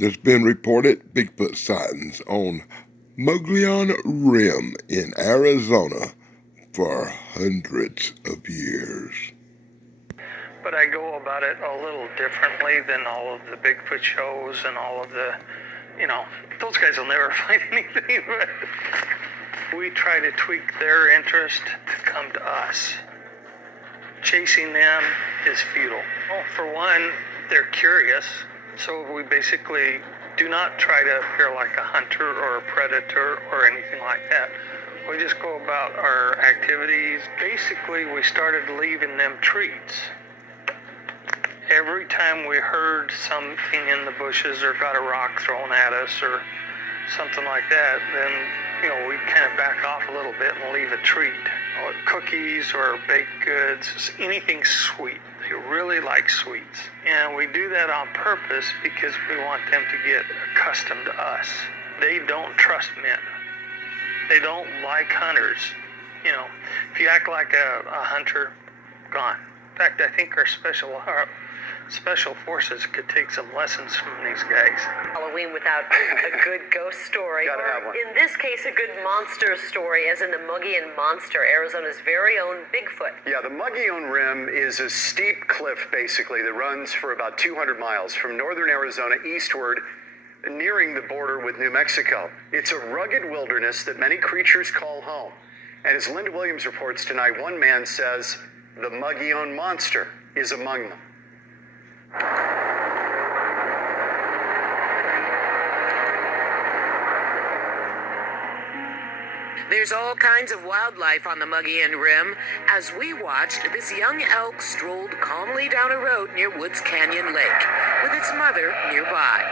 There's been reported Bigfoot sightings on Mogollon Rim in Arizona for hundreds of years. But I go about it a little differently than all of the Bigfoot shows and all of the, those guys will never find anything, but we try to tweak their interest to come to us. Chasing them is futile. Well, for one, they're curious, so we basically do not try to appear like a hunter or a predator or anything like that. We just go about our activities. Basically, we started leaving them treats. Every time we heard something in the bushes or got a rock thrown at us or something like that, then, we kind of back off a little bit and leave a treat. Cookies or baked goods, anything sweet. They really like sweets. And we do that on purpose because we want them to get accustomed to us. They don't trust men. They don't like hunters. If you act like a hunter, gone. In fact, I think our special forces could take some lessons from these guys. Halloween without a good ghost story. Gotta have one. In this case, a good monster story, as in the Mogollon Monster, Arizona's very own Bigfoot. Yeah, the Mogollon Rim is a steep cliff, basically, that runs for about 200 miles from northern Arizona eastward, nearing the border with New Mexico. It's a rugged wilderness that many creatures call home. And as Linda Williams reports tonight, one man says the Mogollon Monster is among them. There's all kinds of wildlife on the Mogollon Rim as we watched this young elk strolled calmly down a road near Woods Canyon Lake with its mother nearby.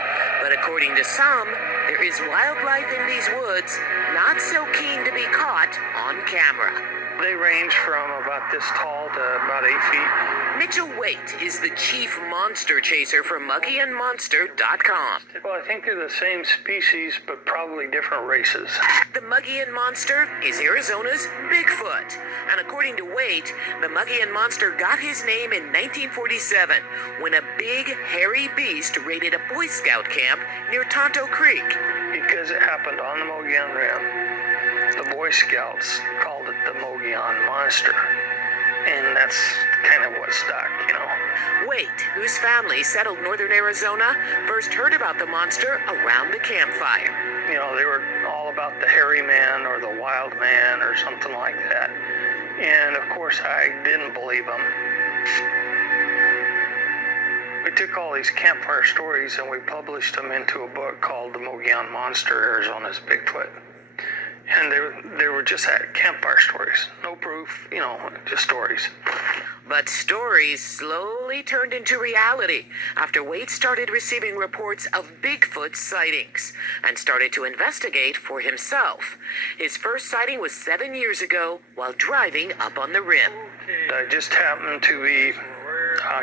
But according to some, there is wildlife in these woods not so keen to be caught on camera. They range from about this tall to about 8 feet. Mitchell Waite is the chief monster chaser for MogollonMonster.com. Well, I think they're the same species, but probably different races. The Mogollon Monster is Arizona's Bigfoot. And according to Waite, the Mogollon Monster got his name in 1947 when a big, hairy beast raided a Boy Scout camp near Tonto Creek. Because it happened on the Mogollon Rim, the Boy Scouts called it the Mogollon Monster. And that's kind of what stuck, Waite, whose family settled northern Arizona, first heard about the monster around the campfire. They were all about the hairy man or the wild man or something like that. And of course, I didn't believe them. We took all these campfire stories and we published them into a book called The Mogollon Monster, Arizona's Bigfoot. And they were just campfire stories. No proof, just stories. But stories slowly turned into reality after Waite started receiving reports of Bigfoot sightings and started to investigate for himself. His first sighting was 7 years ago while driving up on the rim. I just happened to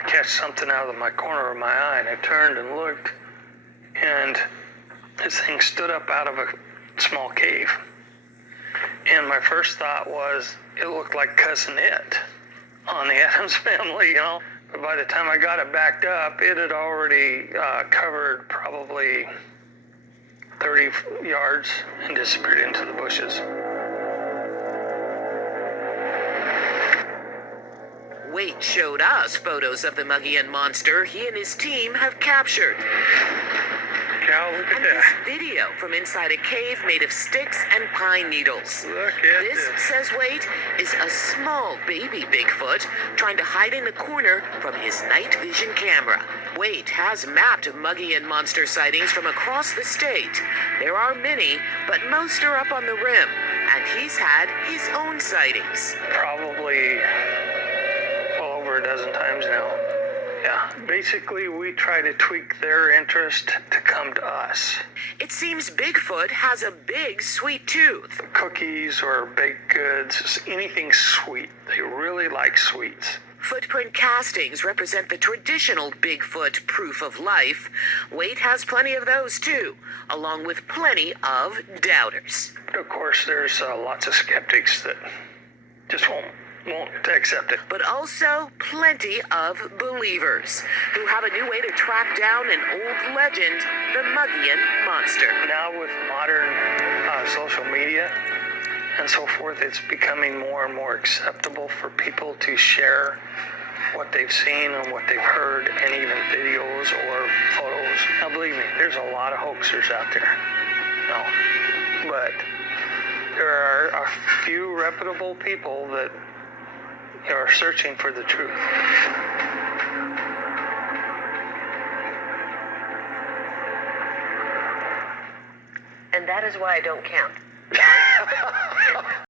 catch something out of my corner of my eye, and I turned and looked, and this thing stood up out of a small cave. And my first thought was, it looked like Cousin It on the Addams Family, But by the time I got it backed up, it had already covered probably 30 yards and disappeared into the bushes. Waite showed us photos of the Mogollon Monster he and his team have captured. Cal, look at And that. this video from inside a cave made of sticks and pine needles. Look at This, this. says Waite, is a small baby Bigfoot trying to hide in the corner from his night vision camera. Waite has mapped Mogollon Monster sightings from across the state. There are many, but most are up on the rim, and he's had his own sightings. Probably well over a dozen times now. Yeah. Basically, we try to tweak their interest to come to us. It seems Bigfoot has a big sweet tooth. Cookies or baked goods, anything sweet. They really like sweets. Footprint castings represent the traditional Bigfoot proof of life. Waite has plenty of those too, along with plenty of doubters. Of course, there's lots of skeptics that just won't won't accept it. But also plenty of believers who have a new way to track down an old legend, the Mogollon Monster. Now with modern social media and so forth, it's becoming more and more acceptable for people to share what they've seen and what they've heard, and even videos or photos. Now believe me, there's a lot of hoaxers out there. No. But there are a few reputable people that are searching for the truth. And that is why I don't count.